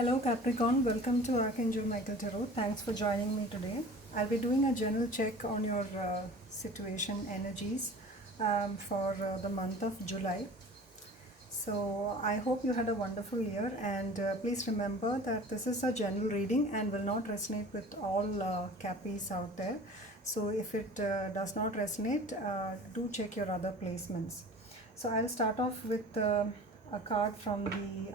Hello Capricorn, welcome to Archangel Michael Tarot. Thanks for joining me today. I'll be doing a general check on your situation energies for the month of July. So I hope you had a wonderful year, and please remember that this is a general reading and will not resonate with all Cappies out there. So if it does not resonate, do check your other placements. So I'll start off with a card from the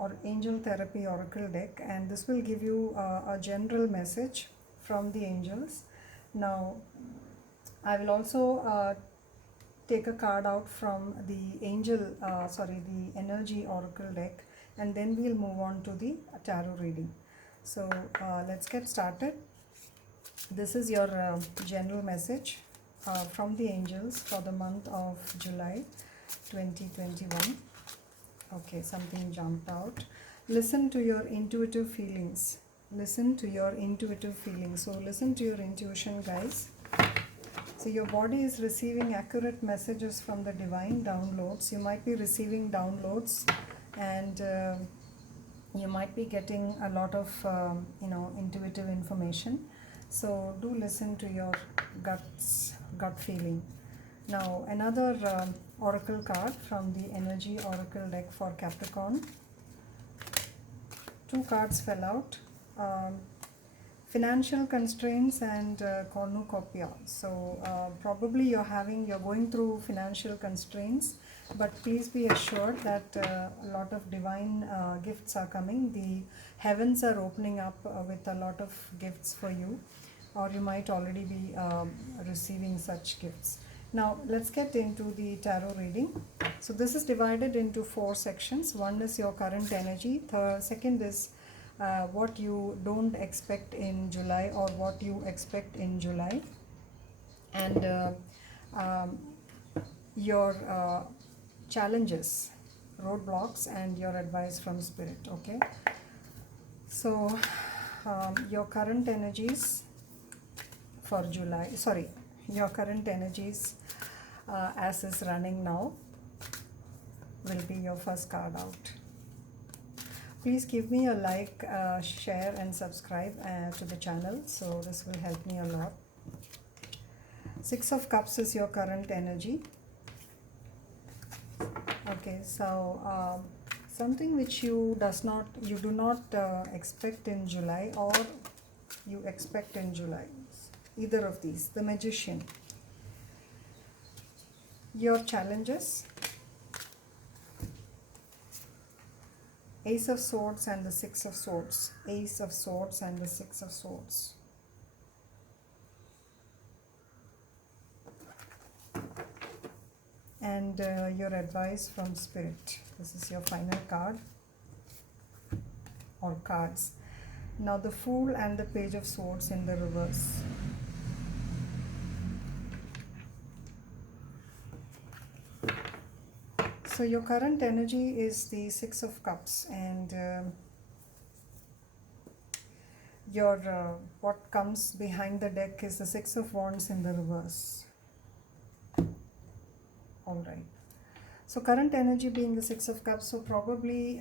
or Angel Therapy Oracle deck, and this will give you a general message from the angels. Now, I will also take a card out from the the Energy Oracle deck, and then we'll move on to the tarot reading. So let's get started. This is your general message from the angels for the month of July 2021. Okay, something jumped out. Listen to your intuitive feelings. Listen to your intuitive feelings. So listen to your intuition, guys. So your body is receiving accurate messages from the divine downloads. You might be receiving downloads, and you might be getting a lot of intuitive information. So do listen to your gut feeling. Now another oracle card from the Energy Oracle deck for Capricorn. Two cards fell out. Financial constraints and cornucopia. So probably you're going through financial constraints, but please be assured that a lot of divine gifts are coming. The heavens are opening up with a lot of gifts for you, or you might already be receiving such gifts. Now let's get into the tarot reading. So this is divided into 4 sections. One is your current energy. Second is what you don't expect in July, or what you expect in July, and your challenges, roadblocks, and your advice from Spirit. Okay, so your current energies for July, your current energies as is running now will be your first card out. Please give me a like, share and subscribe to the channel, so this will help me a lot. 6 of Cups is your current energy. Okay, so something which you do not expect in July, or you expect in July, either of these. The Magician. Your challenges. Ace of Swords and the 6 of Swords. Ace of Swords and the 6 of Swords. And your advice from Spirit. This is your final card, or cards. Now the Fool and the Page of Swords in the reverse. So your current energy is the 6 of Cups, and your what comes behind the deck is the 6 of Wands in the reverse. All right. So current energy being the 6 of Cups, so probably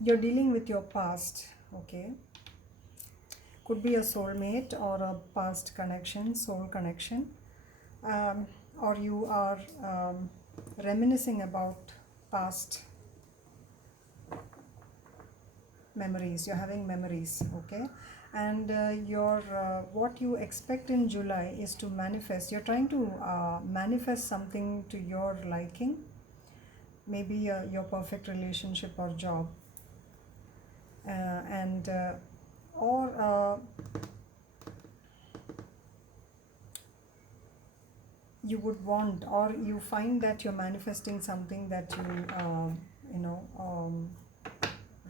you're dealing with your past. Okay. Could be a soulmate or a past connection, soul connection. Or you are reminiscing about past memories. You're having memories, okay? And what you expect in July is to manifest. You're trying to manifest something to your liking, maybe your perfect relationship or job, or you would want, or you find that you're manifesting something that you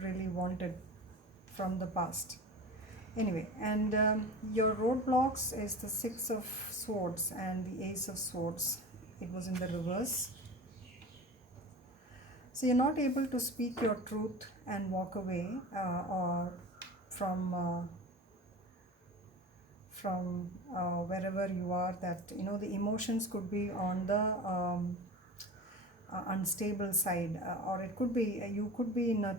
really wanted from the past. Anyway, and your roadblocks is the 6 of Swords and the Ace of Swords. It was in the reverse. So you're not able to speak your truth and walk away or from wherever you are. That the emotions could be on the unstable side, or it could be you could be in a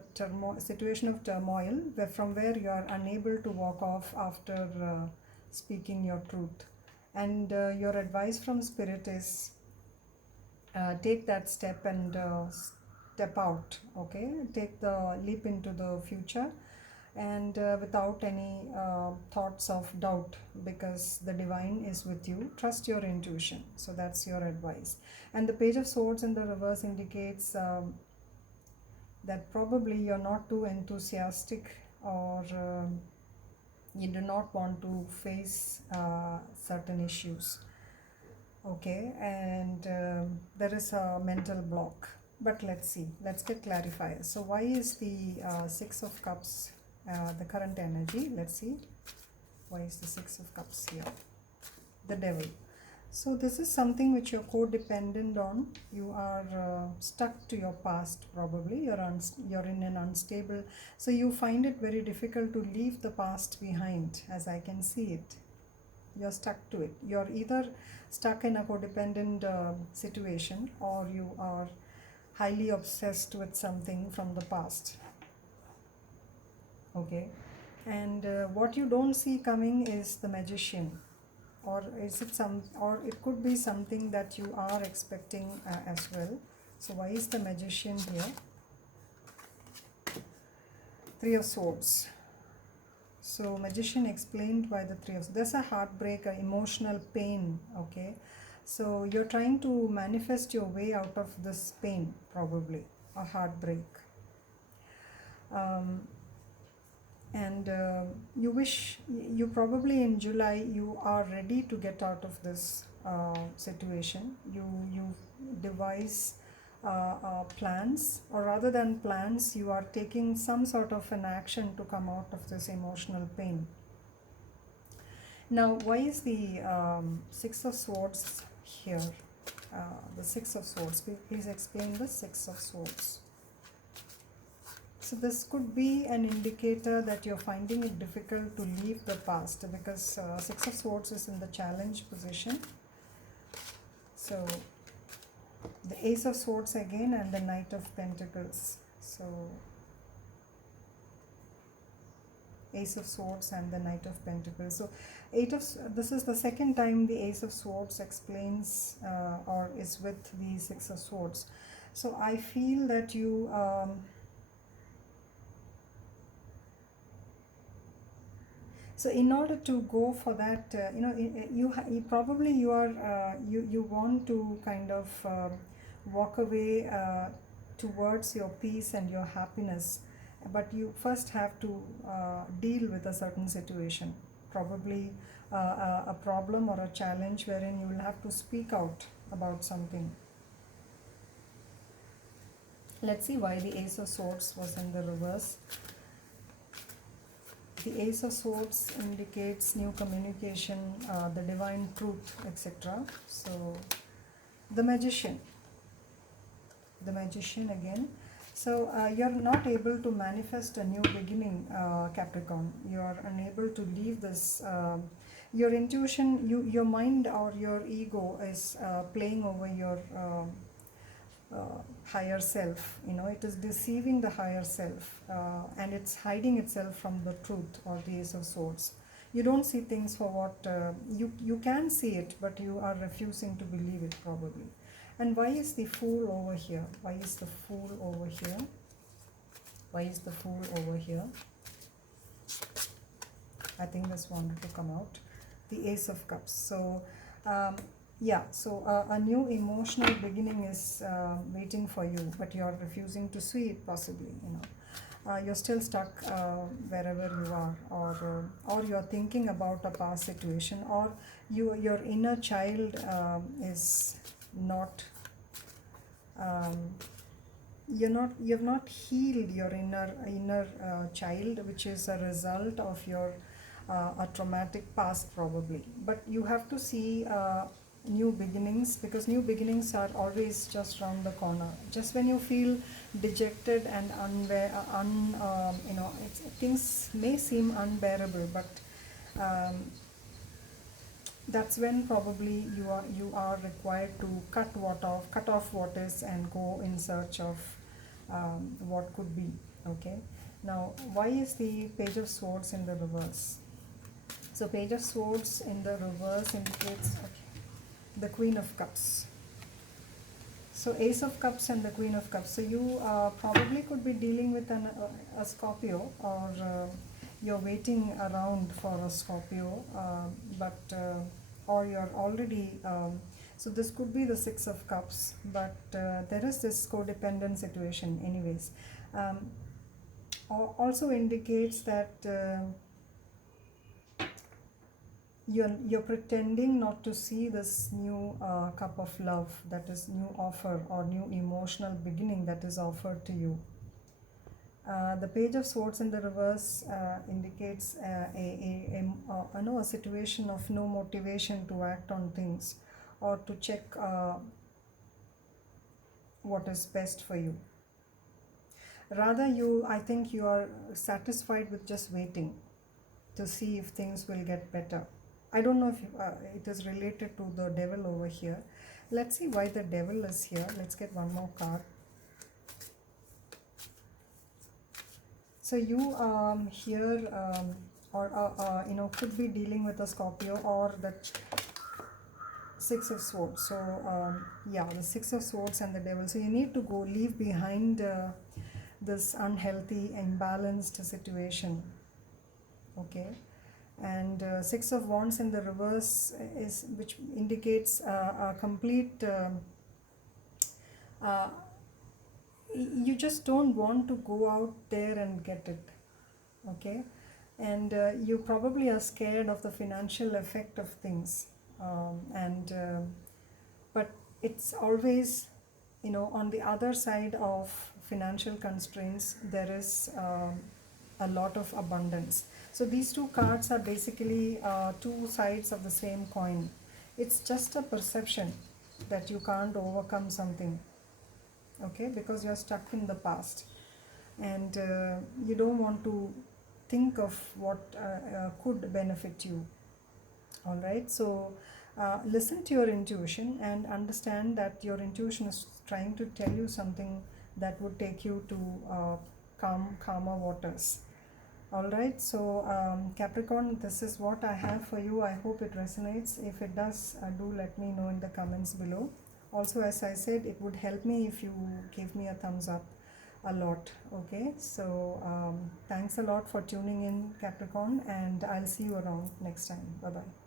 situation of turmoil from where you are unable to walk off after speaking your truth. And your advice from spirit is take that step and step out, okay? Take the leap into the future, and without any thoughts of doubt, because the divine is with you. Trust your intuition. So that's your advice. And the Page of Swords in the reverse indicates that probably you're not too enthusiastic, or you do not want to face certain issues, okay? And there is a mental block. But let's see, let's get clarifiers. So why is the Six of Cups the current energy? Let's see, why is the Six of Cups here? The Devil. So this is something which you're codependent on. You are stuck to your past, probably. You're in an unstable, so you find it very difficult to leave the past behind, as I can see it. You're stuck to it. You're either stuck in a codependent situation, or you are highly obsessed with something from the past, okay? And what you don't see coming is the Magician, or is it or it could be something that you are expecting as well. So why is the Magician here? Three of Swords. So Magician explained by the Three of, there's a heartbreak, a emotional pain, okay? So you're trying to manifest your way out of this pain, probably a heartbreak. And you wish, you probably in July you are ready to get out of this situation. You devise plans, or rather than plans, you are taking some sort of an action to come out of this emotional pain. Now why is the Six of Swords here? The Six of Swords, please explain the Six of Swords. So this could be an indicator that you're finding it difficult to leave the past, because Six of Swords is in the challenge position. So the Ace of Swords again, and the Knight of Pentacles. So Ace of Swords and the Knight of Pentacles. So this is the second time the Ace of Swords explains or is with the Six of Swords. So I feel that you so in order to go for that, you probably you are you want to kind of walk away towards your peace and your happiness, but you first have to deal with a certain situation, probably a problem or a challenge wherein you will have to speak out about something. Let's see why the Ace of Swords was in the reverse. The Ace of Swords indicates new communication, the divine truth, etc. So the Magician again. So you're not able to manifest a new beginning, Capricorn. You are unable to leave this. Your intuition, your mind or your ego is playing over your higher self. It is deceiving the higher self, and it's hiding itself from the truth, or the Ace of Swords. You don't see things for what you can see it, but you are refusing to believe it, probably. And why is the Fool over here? Why is the Fool over here? Why is the Fool over here? I think this wanted to come out. The Ace of Cups. So yeah, so a new emotional beginning is waiting for you, but you're refusing to see it, possibly. You're still stuck wherever you are, or you're thinking about a past situation, or your inner child is not you've not healed your inner child, which is a result of your a traumatic past, probably. But you have to see new beginnings, because new beginnings are always just around the corner. Just when you feel dejected and things may seem unbearable, but that's when probably you are required to cut off what is and go in search of what could be. Okay, now why is the Page of Swords in the reverse? So Page of Swords in the reverse indicates, okay, the Queen of Cups. So Ace of Cups and the Queen of Cups. So you probably could be dealing with a Scorpio, or you're waiting around for a Scorpio, but or you're already. So this could be the Six of Cups, but there is this codependent situation, anyways. Um, Also indicates that. You're pretending not to see this new cup of love, that is new offer or new emotional beginning that is offered to you. The Page of Swords in the reverse indicates a situation of no motivation to act on things or to check what is best for you. Rather, I think you are satisfied with just waiting to see if things will get better. I don't know if it is related to the devil over here. Let's see why the devil is here. Let's get one more card. So you here or could be dealing with a Scorpio or the Six of Swords. So yeah, the Six of Swords and the devil. So you need to leave behind this unhealthy, imbalanced situation. Okay. And Six of Wands in the reverse is, which indicates a complete uh, you just don't want to go out there and get it. Okay, and you probably are scared of the financial effect of things, and but it's always, on the other side of financial constraints there is a lot of abundance. So these two cards are basically two sides of the same coin. It's just a perception that you can't overcome something, okay, because you're stuck in the past, and you don't want to think of what could benefit you. All right, so listen to your intuition and understand that your intuition is trying to tell you something that would take you to calmer waters. All right, so Capricorn, this is what I have for you. I hope it resonates. If it does, do let me know in the comments below. Also, as I said, it would help me if you give me a thumbs up a lot. Okay, so thanks a lot for tuning in, Capricorn, and I'll see you around next time. Bye bye.